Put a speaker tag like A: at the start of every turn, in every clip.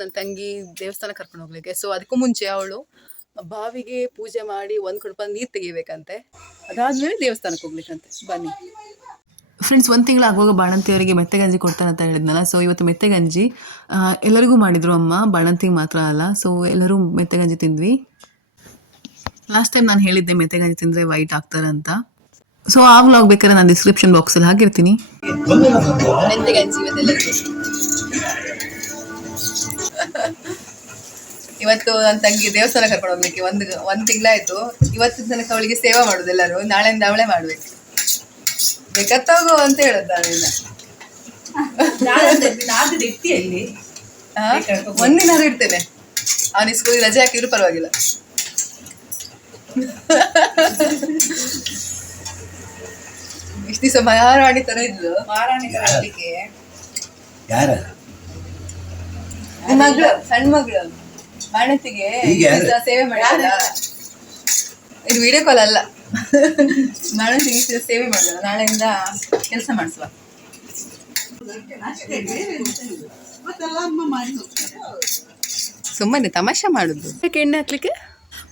A: ನನ್ನ ತಂಗಿ ದೇವಸ್ಥಾನ ಕರ್ಕೊಂಡು ಹೋಗ್ಲಿಕ್ಕೆ. ಸೊ ಅದಕ್ಕೂ ಮುಂಚೆ ಅವಳು ಬಾವಿಗೆ ಪೂಜೆ ಮಾಡಿ ಒಂದು ಕೊಡಪ ನೀರು ತೆಗಿಬೇಕಂತೆ. ಅದಾದ್ಮೇಲೆ ದೇವಸ್ಥಾನಕ್ಕೆ ಹೋಗ್ಲಿಕ್ಕಂತೆ. ಬನ್ನಿ. ಫ್ರೆಂಡ್ಸ್ ಒಂದು ತಿಂಗಳು ಆಗುವಾಗ ಬಾಣಂತಿಯವರಿಗೆ ಮೆತ್ತೆ ಗಂಜಿ ಕೊಡ್ತಾನೆ ಅಂತ ಹೇಳಿದ್ನಲ್ಲ. ಸೊ ಇವತ್ತು ಮೆತ್ತೆ ಗಂಜಿ ಎಲ್ಲರಿಗೂ ಮಾಡಿದ್ರು ಅಮ್ಮ. ಬಾಣಂತಿಗೆ ಮಾತ್ರ ಅಲ್ಲ. ಸೊ ಎಲ್ಲರೂ ಮೆತ್ತೆ ಗಂಜಿ ತಿಂದ್ವಿ. ಲಾಸ್ಟ್ ಟೈಮ್ ನಾನು ಹೇಳಿದ್ದೆ ಮೆತ್ತೆ ಗಂಜಿ ತಿಂದರೆ ವೈಟ್ ಆಗ್ತಾರೆ ಅಂತ. ಸೊ ಆ ವ್ಲಾಗ್ ಬೇಕಾದ್ರೆ ನಾನು ಡಿಸ್ಕ್ರಿಪ್ಷನ್ ಬಾಕ್ಸಲ್ಲಿ ಹಾಕಿರ್ತೀನಿ ಇವತ್ತು ನನ್ನ ತಂಗಿ ದೇವಸ್ಥಾನ ಕರ್ಕೊಂಡು ಹೋಗ್ಲಿಕ್ಕೆ ಒಂದು ಒಂದು ತಿಂಗಳಾಯ್ತು. ಇವತ್ತು ತನಕ ಅವಳಿಗೆ ಸೇವೆ ಮಾಡೋದು ಎಲ್ಲರೂ. ನಾಳೆಯಿಂದ ಅವಳೇ ಮಾಡ್ಬೇಕು. ಬೇಕತ್ತೋಗು ಅಂತ ಹೇಳೋದು ನಾನಿನ್ನ ಆ? ಒಂದಿನ ಆದ್ರೂ ಇಡ್ತೇನೆ ಅವನಿಗೆ ಸ್ಕೂಲ್ ರಜೆ ಹಾಕಿದ್ರು ಪರವಾಗಿಲ್ಲ. ಇಷ್ಟು ದಿವಸ ಮಹಾರಾಣಿ ತರ ಇದ್ಲು. ಮಹಾರಾಣಿ ಮಗಳು ಸಣ್ಣ ಮಗಳು ಬಾಣತಿಗೆ ಸೇವೆ ಮಾಡಲ್ಲ ಇದು ವಿಡಿಯೋ ಕಾಲ್ ಅಲ್ಲ. ಬಾಣತಿಗೆ ಸೇವೆ ಮಾಡಿಲ್ಲ ನಾಳೆಯಿಂದ ಕೆಲಸ ಮಾಡಿಸುವ. ಸುಮ್ಮನೆ ತಮಾಷೆ ಮಾಡುದು. ಯಾಕೆ ಎಣ್ಣೆ ಹಾಕ್ಲಿಕ್ಕೆ?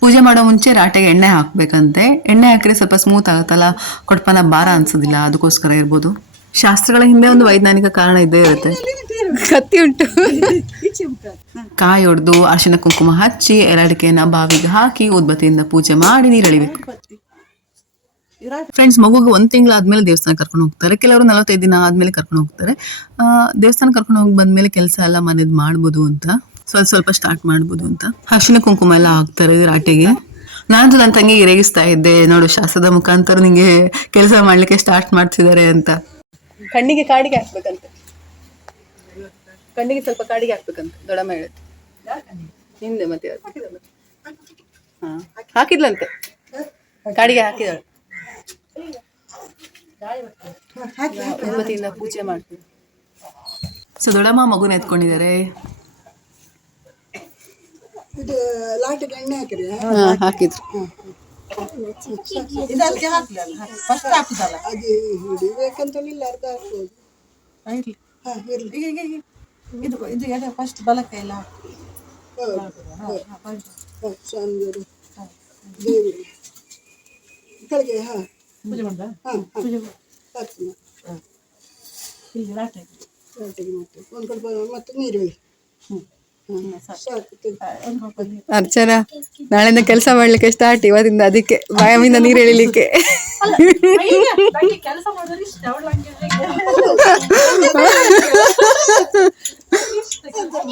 A: ಪೂಜೆ ಮಾಡೋ ಮುಂಚೆ ರಾಟೆಗೆ ಎಣ್ಣೆ ಹಾಕ್ಬೇಕಂತೆ. ಎಣ್ಣೆ ಹಾಕಿದ್ರೆ ಸ್ವಲ್ಪ ಸ್ಮೂತ್ ಆಗುತ್ತಲ್ಲ? ಕೊಡ್ಪನ ಭಾರ ಅನ್ಸೋದಿಲ್ಲ ಅದಕ್ಕೋಸ್ಕರ ಇರ್ಬೋದು. ಶಾಸ್ತ್ರಗಳ ಹಿಂದೆ ಒಂದು ವೈಜ್ಞಾನಿಕ ಕಾರಣ ಇದ್ದೇ ಇರುತ್ತೆ. ಕತ್ತಿ ಉಂಟು. ಕಾಯಿ ಹೊಡೆದು ಅರಿಶಿನ ಕುಂಕುಮ ಹಚ್ಚಿ ಎರಡಿಕೆಯನ್ನ ಬಾವಿಗೆ ಹಾಕಿ ಉದ್ಬತ್ತಿಯಿಂದ ಪೂಜೆ ಮಾಡಿ ನೀರಳಿಬೇಕು. ಫ್ರೆಂಡ್ಸ್ ಮಗುಗೆ ಒಂದು ತಿಂಗಳಾದ್ಮೇಲೆ ದೇವಸ್ಥಾನ ಕರ್ಕೊಂಡು ಹೋಗ್ತಾರೆ. ಕೆಲವರು ನಲವತ್ತೈದು ದಿನ ಆದ್ಮೇಲೆ ಕರ್ಕೊಂಡು ಹೋಗ್ತಾರೆ. ದೇವಸ್ಥಾನ ಕರ್ಕೊಂಡು ಹೋಗಿ ಬಂದ್ಮೇಲೆ ಕೆಲಸ ಎಲ್ಲ ಮನೇದು ಮಾಡ್ಬೋದು ಅಂತ. ಸ್ವಲ್ಪ ಸ್ವಲ್ಪ ಸ್ಟಾರ್ಟ್ ಮಾಡ್ಬೋದು ಅಂತ. ಅರಿಶಿನ ಕುಂಕುಮ ಎಲ್ಲ ಹಾಕ್ತಾರೆ ರಾಟೆಗೆ. ನಾನು ನನ್ನ ತಂಗಿಗೆ ರೇಗಿಸ್ತಾ ಇದ್ದೆ. ನೋಡು ಶಾಸ್ತ್ರದ ಮುಖಾಂತರ ನಿಂಗೆ ಕೆಲಸ ಮಾಡ್ಲಿಕ್ಕೆ ಸ್ಟಾರ್ಟ್ ಮಾಡ್ತಿದ್ದಾರೆ ಅಂತ. ಕಣ್ಣಿಗೆ ಕಾಡಿಗೆ ಹಾಕ್ಬೇಕಂತೆ. ಕಣ್ಣಿಗೆ ಸ್ವಲ್ಪ ಕಾಡಿಗೆ ಹಾಕ್ಬೇಕಂತ ದೊಡ್ಡಮ್ಮ ಹೇಳುತ್ತೆ ಹಿಂದೆ ಮತ್ತೆ. ಹಾ ಹಾಕಿದ್ಲಂತೆ. ಕಾಡಿಗೆ ಹಾಕಿದಳು. ಗಣಪತಿಯಿಂದ ಪೂಜೆ ಮಾಡ್ತೀವಿ ಸೊ ದೊಡ್ಡಮ್ಮ ಮಗುನ ಎತ್ಕೊಂಡಿದ್ದಾರೆ. ಹಾಕಿದ್ರು
B: ಹಾಕುದಲ್ಲ?
C: ಇದು ಇದು ಎಡೆ ಫಸ್ಟ್
B: ಬಲ ಕೈಲ ಕೆಳಗೆ ಹಾ
C: ಪೂಜೆ ಮಾಡ್ದ ಪೂಜೆ ಇಲ್ಲಿ
B: ಮತ್ತೆ ಒಂದು ಕಡೆ
C: ನೀರು?
A: ಅರ್ಚನಾ ನಾಳೆಯಿಂದ ಕೆಲಸ ಮಾಡ್ಲಿಕ್ಕೆ ಸ್ಟಾರ್ಟ್ ಇವತ್ತಿಂದ ಅದಕ್ಕೆ ಬಾಯಮಿಂದ ನೀರು ಎಳಿಲಿಕ್ಕೆ.
C: ಕೆಲಸ ಮಾಡೋದು ಇಷ್ಟ ಅವಳು ಹಂಗೆ
B: ಎಲ್ಲ ಸರಿ ಹಾಕ್ರಲ್ಲ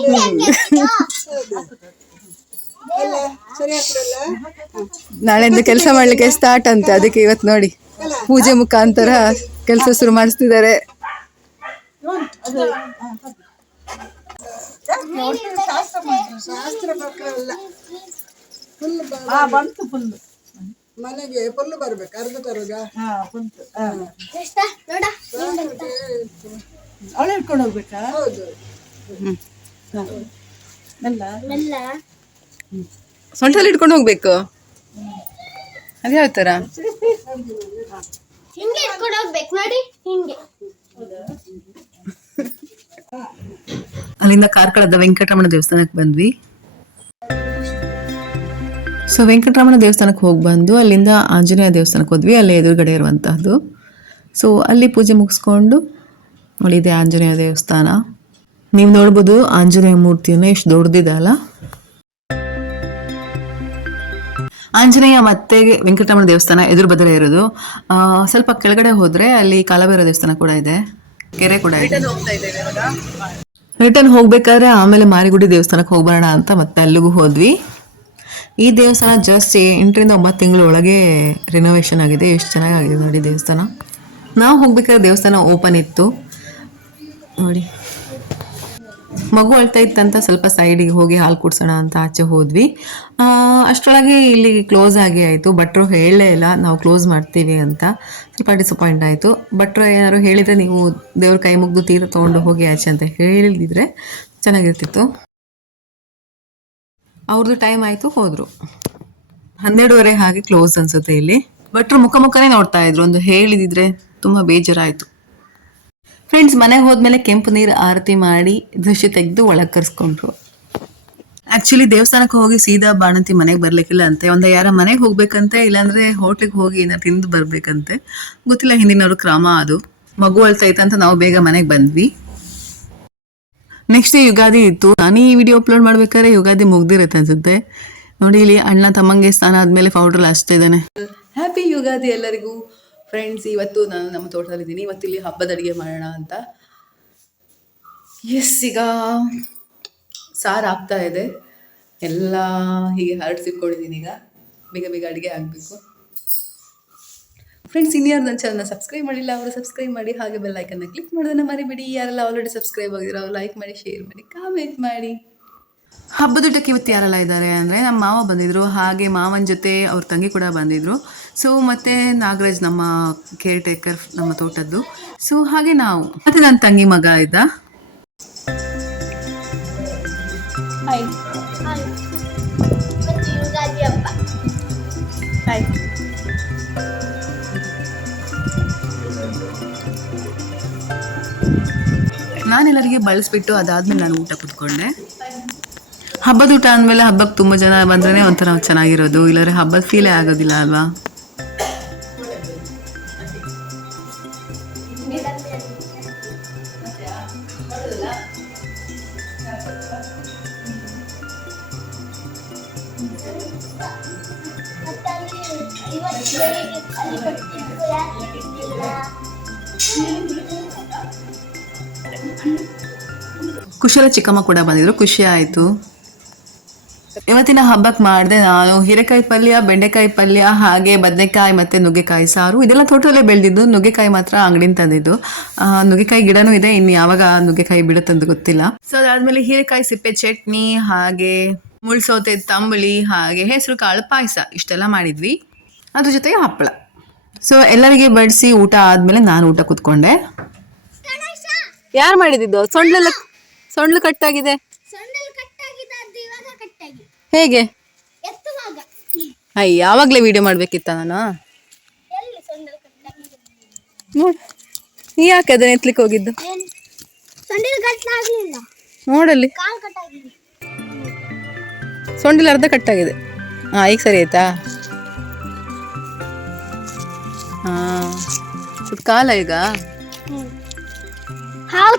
A: ನಾಳೆಯಿಂದ ಕೆಲಸ ಮಾಡ್ಲಿಕ್ಕೆ ಸ್ಟಾರ್ಟ್ ಅಂತೆ ಅದಕ್ಕೆ ಇವತ್ತು ನೋಡಿ. ಪೂಜೆ ಮುಖಾಂತರ ಕೆಲಸ ಶುರು ಮಾಡಿಸ್ತಿದ್ದಾರೆ.
B: ಮನೆಗೆ ಫುಲ್ ಬರ್ಬೇಕು ಅರ್ಧ ತರೋಗ.
C: ಹಾ ಬಂತು. ಅವಳು ಹಿಡ್ಕೊಂಡು ಹೋಗ್ಬೇಕಾ?
B: ಹೌದು.
A: ಸೊಂಟಲ್ಲಿ ಇಟ್ಕೊಂಡು ಹೋಗ್ಬೇಕು. ಅದು ಯಾವ ಥರ?
D: ಹಿಂಗೆ ಇಟ್ಕೊಂಡು ಹೋಗ್ಬೇಕು ನೋಡಿ ಹಿಂಗೆ.
A: ಅಲ್ಲಿಂದ ಕಾರ್ಕಳದ ವೆಂಕಟರಮಣ ದೇವಸ್ಥಾನಕ್ಕೆ ಬಂದ್ವಿ. ಸೊ ವೆಂಕಟರಮಣ ದೇವಸ್ಥಾನಕ್ಕೆ ಹೋಗಿ ಬಂದು ಅಲ್ಲಿಂದ ಆಂಜನೇಯ ದೇವಸ್ಥಾನಕ್ಕೆ ಹೋದ್ವಿ ಅಲ್ಲಿ ಎದುರುಗಡೆ ಇರುವಂತಹದ್ದು. ಸೊ ಅಲ್ಲಿ ಪೂಜೆ ಮುಗಿಸ್ಕೊಂಡು ನೋಡಿ ಇದೆ ಆಂಜನೇಯ ದೇವಸ್ಥಾನ. ನೀವು ನೋಡ್ಬೋದು ಆಂಜನೇಯ ಮೂರ್ತಿಯನ್ನು ಎಷ್ಟು ದೊಡ್ಡದಿದೆ ಅಲ್ಲ? ಆಂಜನೇಯ ಮತ್ತೆ ವೆಂಕಟರಮಣ ದೇವಸ್ಥಾನ ಎದುರು ಬದಲೇ ಇರೋದು. ಸ್ವಲ್ಪ ಕೆಳಗಡೆ ಹೋದ್ರೆ ಅಲ್ಲಿ ಕಾಲಭೈರ ದೇವಸ್ಥಾನ ಕೂಡ ಇದೆ. ಕೆರೆ ಕೂಡ ಇದೆ. ರಿಟರ್ನ್ ಹೋಗ್ಬೇಕಾದ್ರೆ ಆಮೇಲೆ ಮಾರಿಗುಡಿ ದೇವಸ್ಥಾನಕ್ಕೆ ಹೋಗ್ಬರೋಣ ಅಂತ ಮತ್ತೆ ಅಲ್ಲಿಗೂ ಹೋದ್ವಿ. ಈ ದೇವಸ್ಥಾನ ಜಸ್ಟ್ ಎಂಟರಿಂದ ಒಂಬತ್ತು ತಿಂಗಳ ಒಳಗೆ ರಿನೋವೇಷನ್ ಆಗಿದೆ. ಎಷ್ಟು ಚೆನ್ನಾಗಿದೆ ನೋಡಿ ದೇವಸ್ಥಾನ. ನಾವು ಹೋಗ್ಬೇಕಾದ್ರೆ ದೇವಸ್ಥಾನ ಓಪನ್ ಇತ್ತು. ನೋಡಿ. ಮಗು ಅಳ್ತಾ ಇತ್ತಂತ ಸ್ವಲ್ಪ ಸೈಡಿಗೆ ಹೋಗಿ ಹಾಲು ಕುಡ್ಸೋಣ ಅಂತ ಆಚೆ ಹೋದ್ವಿ. ಅಷ್ಟರೊಳಗೆ ಇಲ್ಲಿ ಕ್ಲೋಸ್ ಆಗಿ ಆಯಿತು. ಭಟ್ರು ಹೇಳಲೇ ಇಲ್ಲ, ನಾವು ಕ್ಲೋಸ್ ಮಾಡ್ತೀವಿ ಅಂತ. ಸ್ವಲ್ಪ ಡಿಸಪಾಯಿಂಟ್ ಆಯಿತು. ಭಟ್ರು ಏನಾದ್ರು ಹೇಳಿದರೆ ನೀವು ದೇವ್ರ ಕೈ ಮುಗ್ದು ತೀರ ತೊಗೊಂಡು ಹೋಗಿ ಆಚೆ ಅಂತ ಹೇಳಿದಿದ್ರೆ ಚೆನ್ನಾಗಿರ್ತಿತ್ತು. ಅವ್ರದ್ದು ಟೈಮ್ ಆಯಿತು, ಹೋದರು. ಹನ್ನೆರಡುವರೆ ಹಾಗೆ ಕ್ಲೋಸ್ ಅನ್ಸುತ್ತೆ ಇಲ್ಲಿ. ಭಟ್ರು ಮುಖ ಮುಖನೇ ನೋಡ್ತಾ ಇದ್ರು. ಒಂದು ಹೇಳಿದಿದ್ರೆ ತುಂಬ ಬೇಜಾರಾಯಿತು. ಫ್ರೆಂಡ್ಸ್ ಮನೆಗೆ ಹೋದ್ಮೇಲೆ ಕೆಂಪು ನೀರು ಆರತಿ ಮಾಡಿ ದೃಶ್ಯ ತೆಗೆದು ಒಳಗೆ ಕರ್ಸ್ಕೊಂಡ್ರು. ಆಕ್ಚುಲಿ ದೇವಸ್ಥಾನಕ್ಕೆ ಹೋಗಿ ಸೀದಾ ಬಾಣಂತಿ ಮನೆಗೆ ಬರ್ಲಿಕ್ಕಿಲ್ಲ ಅಂತೆ. ಒಂದು ಯಾರ ಮನೆಗೆ ಹೋಗ್ಬೇಕಂತೆ ಇಲ್ಲಾಂದ್ರೆ ಹೋಟ್ಲಿಗೆ ಹೋಗಿ ಏನಾರು ತಿಂದು ಬರ್ಬೇಕಂತೆ. ಗೊತ್ತಿಲ್ಲ ಹಿಂದಿನವರು ಕ್ರಮ ಅದು. ಮಗು ಅಳ್ತಾ ಅಂತ ನಾವು ಬೇಗ ಮನೆಗೆ ಬಂದ್ವಿ. ನೆಕ್ಸ್ಟ್ ಯುಗಾದಿ ಇತ್ತು. ನಾನು ಈ ವಿಡಿಯೋ ಅಪ್ಲೋಡ್ ಮಾಡ್ಬೇಕಾದ್ರೆ ಯುಗಾದಿ ಮುಗ್ದಿರತ್ತೆ ಅನ್ಸುತ್ತೆ. ನೋಡಿ ಇಲ್ಲಿ ಅಣ್ಣ ತಮ್ಮಂಗೆ ಸ್ನಾನ ಆದ್ಮೇಲೆ ಪೌಡರ್ ಹಚ್ತಾ ಇದ್ದಾನೆ ಹ್ಯಾಪಿ ಯುಗಾದಿ ಎಲ್ಲರಿಗೂ. ಫ್ರೆಂಡ್ಸ್ ಇವತ್ತು ನಾನು ನಮ್ಮ ತೋಟದಲ್ಲಿದ್ದೀನಿ ಇವತ್ತು ಇಲ್ಲಿ ಹಬ್ಬದ ಅಡುಗೆ ಮಾಡೋಣ ಅಂತ. ಎಸ್ ಈಗ ಸಾರು ಆಗ್ತಾ ಇದೆ. ಎಲ್ಲ ಹೀಗೆ ಹರಡ್ಸಿಟ್ಕೊಂಡಿದ್ದೀನಿ ಈಗ. ಬೇಗ ಬೇಗ ಅಡುಗೆ ಆಗಬೇಕು. ಫ್ರೆಂಡ್ಸ್ ಇನ್ಯಾರು ನನ್ನ ಚಾನಲ್ನ ಸಬ್ಸ್ಕ್ರೈಬ್ ಮಾಡಿಲ್ಲ, ಅವರು ಸಬ್ಸ್ಕ್ರೈಬ್ ಮಾಡಿ. ಹಾಗೆ ಬೆಲ್ ಐಕನ್ನ ಕ್ಲಿಕ್ ಮಾಡೋದನ್ನ ಮರಿಬೇಡಿ. ಯಾರೆಲ್ಲ ಆಲ್ರೆಡಿ ಸಬ್ಸ್ಕ್ರೈಬ್ ಆಗಿರೋ ಲೈಕ್ ಮಾಡಿ ಶೇರ್ ಮಾಡಿ ಕಾಮೆಂಟ್ ಮಾಡಿ. ಹಬ್ಬದೂಟಕ್ಕೆ ಇವತ್ತು ಯಾರೆಲ್ಲ ಇದ್ದಾರೆ ಅಂದರೆ ನಮ್ಮ ಮಾವ ಬಂದಿದ್ರು ಹಾಗೆ ಮಾವನ ಜೊತೆ ಅವ್ರ ತಂಗಿ ಕೂಡ ಬಂದಿದ್ರು. ಸೊ ಮತ್ತೆ ನಾಗರಾಜ್ ನಮ್ಮ ಕೇರ್ ಟೇಕರ್ ನಮ್ಮ ತೋಟದ್ದು. ಸೊ ಹಾಗೆ ನಾವು. ಮತ್ತೆ ನನ್ನ ತಂಗಿ ಮಗ ಇದ್ದ. ನಾನೆಲ್ಲರಿಗೆ ಬಳಸ್ಬಿಟ್ಟು ಅದಾದ್ಮೇಲೆ ನಾನು ಊಟ ಕುತ್ಕೊಂಡೆ. ಹಬ್ಬದ ಊಟ ಅಂದಮೇಲೆ ಹಬ್ಬಕ್ಕೆ ತುಂಬ ಜನ ಬಂದ್ರೆ ಒಂಥರ ಚೆನ್ನಾಗಿರೋದು. ಇಲ್ಲಾಂದ್ರೆ ಹಬ್ಬದ ಫೀಲೇ ಆಗೋದಿಲ್ಲ ಅಲ್ವಾ? ಕುಶಲ ಚಿಕ್ಕಮ್ಮ ಕೂಡ ಬಂದಿದ್ರು. ಖುಷಿ ಆಯಿತು. ಇವತ್ತಿನ ಹಬ್ಬಕ್ಕೆ ಮಾಡಿದೆ ನಾನು ಹೀರೆಕಾಯಿ ಪಲ್ಯ, ಬೆಂಡೆಕಾಯಿ ಪಲ್ಯ, ಹಾಗೆ ಬದನೆಕಾಯಿ ಮತ್ತೆ ನುಗ್ಗೆಕಾಯಿ ಸಾರು. ಇದೆಲ್ಲ ತೋಟದಲ್ಲೇ ಬೆಳೆದಿದ್ದು. ನುಗ್ಗೆಕಾಯಿ ಮಾತ್ರ ಅಂಗಡಿನ ತಂದಿದ್ದು. ನುಗ್ಗೆಕಾಯಿ ಗಿಡನೂ ಇದೆ. ಇನ್ನು ಯಾವಾಗ ನುಗ್ಗೆಕಾಯಿ ಬಿಡುತ್ತಂತ ಗೊತ್ತಿಲ್ಲ. ಸೊ ಅದಾದ್ಮೇಲೆ ಹೀರೆಕಾಯಿ ಸಿಪ್ಪೆ, ಚಟ್ನಿ, ಹಾಗೆ ಮುಳ್ಸೋತೆ, ತಂಬಳಿ, ಹಾಗೆ ಹೆಸರು ಕಾಳು, ಪಾಯಸ ಇಷ್ಟೆಲ್ಲ ಮಾಡಿದ್ವಿ. ಅದ್ರ ಜೊತೆಗೆ ಹಪ್ಪಳ. ಸೊ ಎಲ್ಲರಿಗೆ ಬಡಿಸಿ ಊಟ ಆದ್ಮೇಲೆ ನಾನು ಊಟ ಕೂತ್ಕೊಂಡೆ. ಯಾರು ಮಾಡಿದ್ದು ಸೊಂಡ್ಲೆಲ್ಲ ಸೊಂಡ್ಲು ಕಟ್ಟಾಗಿದೆ
D: ಸೊಂಡಲ್ ಕಟ್ಟಾಗಿದೆ ಅದು ಇವಾಗ ಕಟ್ಟಾಗಿದೆ
A: ಹೇಗೆ. ಅಯ್ಯ ಯಾವಾಗಲೇ ವಿಡಿಯೋ ಮಾಡಬೇಕಿತ್ತ ನಾನು? ನೋಡಿ ನೀ ಯಾಕೆ ಅದನ್ನ ಎತ್ಲಿಕ್ಕೆ ಹೋಗಿದ್ದು? ನೋಡಲ್ಲಿ. ಸೊಂಡಿಲ್ ಅರ್ಧ ಕಟ್ಟಾಗಿದೆ ಹಾಂ ಈಗ ಸರಿ ಆಯ್ತಾ? ಹಾಂ ಸ್ವಲ್ಪ ಕಾಲ ಈಗ.
D: ಹಾವು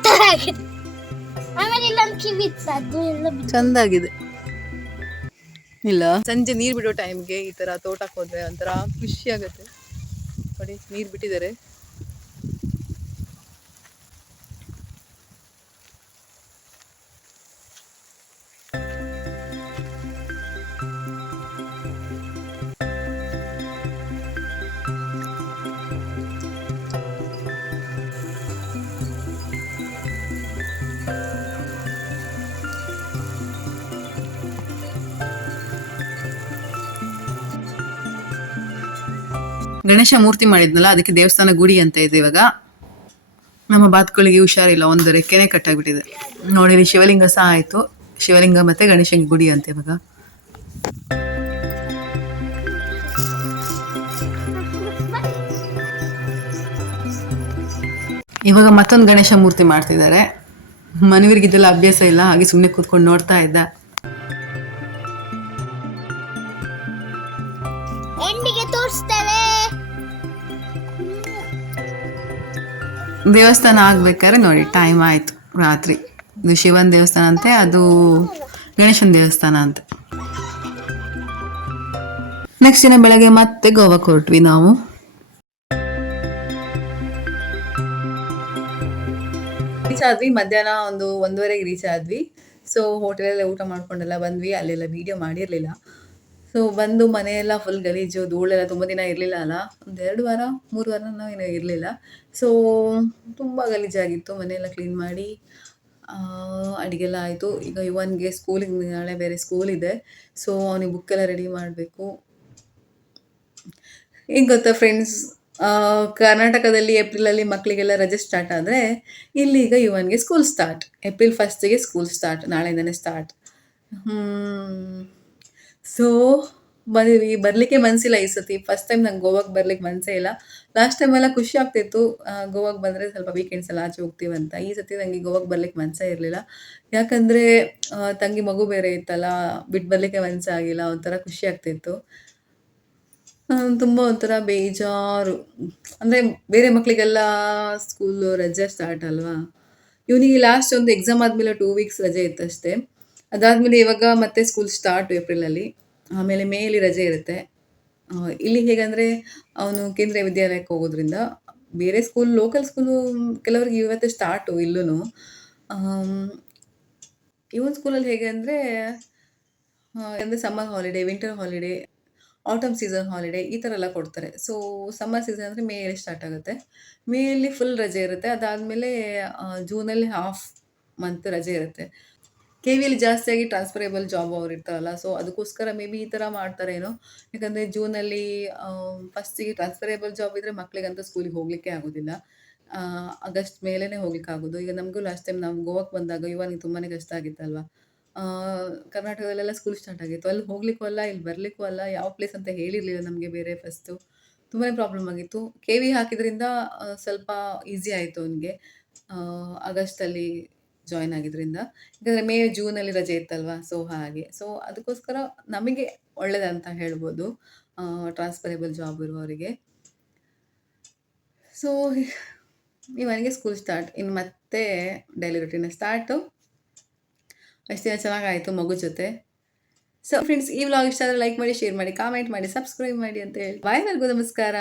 A: ಇಲ್ಲ. ಸಂಜೆ ನೀರು ಬಿಡೋ ಟೈಮ್ಗೆ ಈ ಥರ ತೋಟಕ್ಕೆ ಹೋದ್ರೆ ಒಂಥರ ಖುಷಿ ಆಗುತ್ತೆ. ನೋಡಿ, ನೀರು ಬಿಟ್ಟಿದ್ದಾರೆ. ಗಣೇಶ ಮೂರ್ತಿ ಮಾಡಿದ್ನಲ್ಲ, ಅದಕ್ಕೆ ದೇವಸ್ಥಾನ ಗುಡಿ ಅಂತ ಇದೆ ಇವಾಗ. ನಮ್ಮ ಬಾತ್ಗಳಿಗೆ ಹುಷಾರಿಲ್ಲ ಒಂದು ರೆಕ್ಕೆನೆ ಕಟ್ಟಾಗ್ಬಿಟ್ಟಿದೆ. ನೋಡಿರಿ, ಶಿವಲಿಂಗ ಸಹ ಆಯಿತು. ಶಿವಲಿಂಗ ಮತ್ತೆ ಗಣೇಶನ ಗುಡಿ ಅಂತ ಇವಾಗ. ಇವಾಗ ಮತ್ತೊಂದು ಗಣೇಶ ಮೂರ್ತಿ ಮಾಡ್ತಿದ್ದಾರೆ. ಮನವಿರಿಗಿದ್ದೆಲ್ಲ ಅಭ್ಯಾಸ ಇಲ್ಲ, ಹಾಗೆ ಸುಮ್ಮನೆ ಕೂತ್ಕೊಂಡು ನೋಡ್ತಾ ಇದ್ದ. ದೇವಸ್ಥಾನ ಆಗ್ಬೇಕಾದ್ರೆ ನೋಡಿ ಟೈಮ್ ಆಯ್ತು ರಾತ್ರಿ. ಇದು ಶಿವನ್ ದೇವಸ್ಥಾನ ಅಂತೆ, ಅದು ಗಣೇಶನ ದೇವಸ್ಥಾನ ಅಂತ. ನೆಕ್ಸ್ಟ್ ದಿನ ಬೆಳಗ್ಗೆ ಮತ್ತೆ ಗೋವಾಕ್ಕೆ ಹೊರಟ್ವಿ ನಾವು. ರೀಚ್ ಆದ್ವಿ, ಮಧ್ಯಾಹ್ನ ಒಂದು ಒಂದೂವರೆಗೆ ರೀಚ್ ಆದ್ವಿ. ಸೊ ಹೋಟೆಲಲ್ಲೇ ಊಟ ಮಾಡ್ಕೊಂಡೆಲ್ಲ ಬಂದ್ವಿ, ಅಲ್ಲೆಲ್ಲ ವಿಡಿಯೋ ಮಾಡಿರಲಿಲ್ಲ. ಸೊ ಬಂದು ಮನೆಯೆಲ್ಲ ಫುಲ್ ಗಲೀಜು, ಧೂಳೆಲ್ಲ ತುಂಬ ದಿನ ಇರಲಿಲ್ಲ ಅಲ್ಲ? ಒಂದು ಎರಡು ವಾರ, ಮೂರು ವಾರನೂ ಏನೋ ಇರಲಿಲ್ಲ. ಸೊ ತುಂಬ ಗಲೀಜಾಗಿತ್ತು. ಮನೆಯೆಲ್ಲ ಕ್ಲೀನ್ ಮಾಡಿ ಅಡುಗೆಲ್ಲ ಆಯಿತು. ಈಗ ಇವನ್ಗೆ ಸ್ಕೂಲಿಗೆ ನಾಳೆ ಬೇರೆ ಸ್ಕೂಲ್ ಇದೆ. ಸೊ ಅವನಿಗೆ ಬುಕ್ಕೆಲ್ಲ ರೆಡಿ ಮಾಡಬೇಕು. ಈಗ ಗೊತ್ತಾ ಫ್ರೆಂಡ್ಸ್ ಕರ್ನಾಟಕದಲ್ಲಿ ಏಪ್ರಿಲಲ್ಲಿ ಮಕ್ಕಳಿಗೆಲ್ಲ ರಜೆ ಸ್ಟಾರ್ಟ್ ಆದರೆ, ಇಲ್ಲಿ ಈಗ ಇವನ್ಗೆ ಸ್ಕೂಲ್ ಸ್ಟಾರ್ಟ್ ಏಪ್ರಿಲ್ ಫಸ್ಟಿಗೆ ಸ್ಕೂಲ್ ಸ್ಟಾರ್ಟ್ ನಾಳೆಯಿಂದನೇ ಸ್ಟಾರ್ಟ್ ಸೊ ಬಂದಿದ್ವಿ. ಬರಲಿಕ್ಕೆ ಮನಸ್ಸಿಲ್ಲ ಈ ಸತಿ ಫಸ್ಟ್ ಟೈಮ್ ನಂಗೆ ಗೋವಾಗೆ ಬರ್ಲಿಕ್ಕೆ ಮನಸ್ಸೇ ಇಲ್ಲ. ಲಾಸ್ಟ್ ಟೈಮ್ ಎಲ್ಲ ಖುಷಿ ಆಗ್ತಿತ್ತು. ಗೋವಾಗೆ ಬಂದರೆ ಸ್ವಲ್ಪ ವೀಕೆಂಡ್ಸ್ ಎಲ್ಲ ಆಚೆ ಹೋಗ್ತೀವಂತ ಈ ಸತಿ ನನಗೆ ಗೋವಾಗೆ ಬರ್ಲಿಕ್ಕೆ ಮನಸ್ಸೇ ಇರಲಿಲ್ಲ. ಯಾಕಂದರೆ ತಂಗಿ ಮಗು ಬೇರೆ ಇತ್ತಲ್ಲ ಬಿಟ್ಟು ಬರಲಿಕ್ಕೆ ಮನಸ್ಸಾಗಿಲ್ಲ ಒಂಥರ ಖುಷಿ ಆಗ್ತಿತ್ತು. ತುಂಬ ಒಂಥರ ಬೇಜಾರು. ಅಂದರೆ ಬೇರೆ ಮಕ್ಕಳಿಗೆಲ್ಲ ಸ್ಕೂಲು ರಜೆ ಸ್ಟಾರ್ಟ್ ಅಲ್ವಾ? ಇವನಿಗೆ ಲಾಸ್ಟ್ ಒಂದು ಎಕ್ಸಾಮ್ ಆದಮೇಲೆ ಟೂ ವೀಕ್ಸ್ ರಜೆ ಇತ್ತಷ್ಟೇ. ಅದಾದಮೇಲೆ ಇವಾಗ ಮತ್ತೆ ಸ್ಕೂಲ್ ಸ್ಟಾರ್ಟ್ ಏಪ್ರಿಲಲ್ಲಿ ಆಮೇಲೆ ಮೇಲಿ ರಜೆ ಇರುತ್ತೆ. ಇಲ್ಲಿ ಹೇಗಂದರೆ ಅವನು ಕೇಂದ್ರೀಯ ವಿದ್ಯಾಲಯಕ್ಕೆ ಹೋಗೋದ್ರಿಂದ ಬೇರೆ ಸ್ಕೂಲ್ ಲೋಕಲ್ ಸ್ಕೂಲು ಕೆಲವರಿಗೆ ಇವತ್ತೇ ಸ್ಟಾರ್ಟು ಇಲ್ಲೂ ಇವನ್ ಸ್ಕೂಲಲ್ಲಿ ಹೇಗೆ ಅಂದರೆ ಅಂದರೆ summer holiday winter holiday autumn season holiday ಈ ಥರ ಎಲ್ಲ ಕೊಡ್ತಾರೆ. ಸೊ ಸಮ್ಮರ್ ಸೀಸನ್ ಅಂದರೆ ಮೇಯಲ್ಲಿ ಸ್ಟಾರ್ಟ್ ಆಗುತ್ತೆ. ಮೇಯಲ್ಲಿ ಫುಲ್ ರಜೆ ಇರುತ್ತೆ. ಅದಾದಮೇಲೆ ಜೂನಲ್ಲಿ ಹಾಫ್ ಮಂತ್ ರಜೆ ಇರುತ್ತೆ. ಕೆ ವಿಯಲ್ಲಿ ಜಾಸ್ತಿಯಾಗಿ ಟ್ರಾನ್ಸ್ಫರೇಬಲ್ ಜಾಬ್ ಅವ್ರು ಇರ್ತಾರಲ್ಲ ಸೊ ಅದಕ್ಕೋಸ್ಕರ ಮೇ ಬಿ ಈ ಥರ ಮಾಡ್ತಾರೇನೋ ಯಾಕಂದರೆ ಜೂನಲ್ಲಿ ಫಸ್ಟಿಗೆ ಟ್ರಾನ್ಸ್ಫರೇಬಲ್ ಜಾಬ್ ಇದ್ದರೆ ಮಕ್ಕಳಿಗಂತ ಸ್ಕೂಲಿಗೆ ಹೋಗಲಿಕ್ಕೆ ಆಗೋದಿಲ್ಲ. ಆಗಸ್ಟ್ ಮೇಲೇ ಹೋಗ್ಲಿಕ್ಕೆ ಆಗೋದು. ಈಗ ನಮಗೂ ಲಾಸ್ಟ್ ಟೈಮ್ ನಾವು ಗೋವಾಕ್ಕೆ ಬಂದಾಗ ಇವಾಗ ತುಂಬಾ ಕಷ್ಟ ಆಗಿತ್ತಲ್ವ ಕರ್ನಾಟಕದಲ್ಲೆಲ್ಲ ಸ್ಕೂಲ್ ಸ್ಟಾರ್ಟ್ ಆಗಿತ್ತು. ಅಲ್ಲಿ ಹೋಗ್ಲಿಕ್ಕೂ ಅಲ್ಲ, ಇಲ್ಲಿ ಬರಲಿಕ್ಕೂ ಅಲ್ಲ, ಯಾವ ಪ್ಲೇಸ್ ಅಂತ ಹೇಳಿರಲಿಲ್ಲ ನಮಗೆ ಬೇರೆ ಫಸ್ಟು ತುಂಬಾ ಪ್ರಾಬ್ಲಮ್ ಆಗಿತ್ತು. ಕೆ ವಿ ಹಾಕಿದ್ರಿಂದ ಸ್ವಲ್ಪ ಈಸಿ ಆಯಿತು ಅವನಿಗೆ. ಆಗಸ್ಟಲ್ಲಿ ಜಾಯ್ನ್ ಆಗಿದ್ರಿಂದ. ಯಾಕಂದರೆ ಮೇ ಜೂನಲ್ಲಿ ರಜೆ ಇತ್ತಲ್ವಾ? ಸೊ ಹಾಗೆ. ಸೊ ಅದಕ್ಕೋಸ್ಕರ ನಮಗೆ ಒಳ್ಳೆಯದಂತ ಹೇಳ್ಬೋದು. ಟ್ರಾನ್ಸ್ಫರೇಬಲ್ ಜಾಬ್ ಇರುವವರಿಗೆ. ಸೊ ಇವನಿಗೆ ಸ್ಕೂಲ್ ಸ್ಟಾರ್ಟ್ ಇನ್ನು ಮತ್ತೆ ಡೈಲಿ ರುಟೀನ್ ಸ್ಟಾರ್ಟು ಅಷ್ಟು ದಿನ ಚೆನ್ನಾಗಾಯಿತು ಮಗು ಜೊತೆ? ಸೊ ಫ್ರೆಂಡ್ಸ್ ಈ ವ್ಲಾಗ್ ಇಷ್ಟ ಆದರೆ ಲೈಕ್ ಮಾಡಿ ಶೇರ್ ಮಾಡಿ ಕಾಮೆಂಟ್ ಮಾಡಿ ಸಬ್ಸ್ಕ್ರೈಬ್ ಮಾಡಿ ಅಂತ ಹೇಳಿ. ಬಾಯ್ ನಮಸ್ಕಾರ.